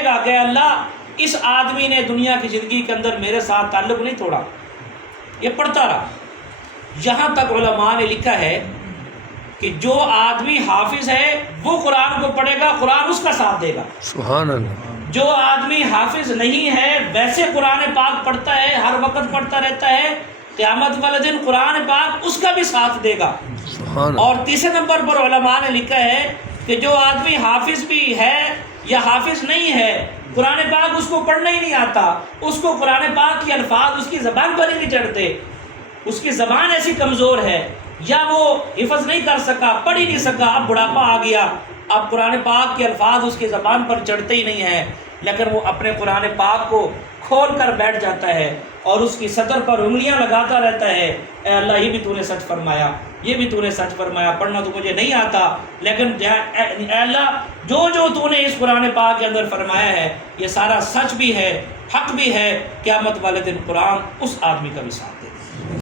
کہے گا کہ اللہ اس آدمی نے دنیا کی زندگی کے اندر میرے ساتھ تعلق نہیں توڑا، یہ پڑھتا رہا۔ یہاں تک علماء نے لکھا ہے کہ جو آدمی حافظ ہے وہ قرآن کو پڑھے گا، قرآن اس کا ساتھ دے گا۔ سبحان اللہ۔ جو آدمی حافظ نہیں ہے ویسے قرآن پاک پڑھتا ہے، ہر وقت پڑھتا رہتا ہے، قیامت والے دن قرآن پاک اس کا بھی ساتھ دے گا۔ سبحان اللہ۔ اور تیسرے نمبر پر علماء نے لکھا ہے کہ جو آدمی حافظ بھی ہے یا حافظ نہیں ہے، قرآن پاک اس کو پڑھنا ہی نہیں آتا، اس کو قرآن پاک کے الفاظ اس کی زبان پر ہی نہیں چڑھتے، اس کی زبان ایسی کمزور ہے یا وہ حفظ نہیں کر سکا، پڑھ ہی نہیں سکا، اب بڑھاپا آ گیا، اب قرآن پاک کے الفاظ اس کی زبان پر چڑھتے ہی نہیں ہیں، لیکن وہ اپنے قرآن پاک کو کھول کر بیٹھ جاتا ہے اور اس کی صدر پر انگلیاں لگاتا رہتا ہے، اے اللہ یہ بھی تو نے سچ فرمایا، یہ بھی تو نے سچ فرمایا، پڑھنا تو مجھے نہیں آتا، لیکن اے اللہ جو تو نے اس قرآن پاک کے اندر فرمایا ہے یہ سارا سچ بھی ہے، حق بھی ہے، قیامت والے دن قرآن اس آدمی کا بھی ساتھ دے گا۔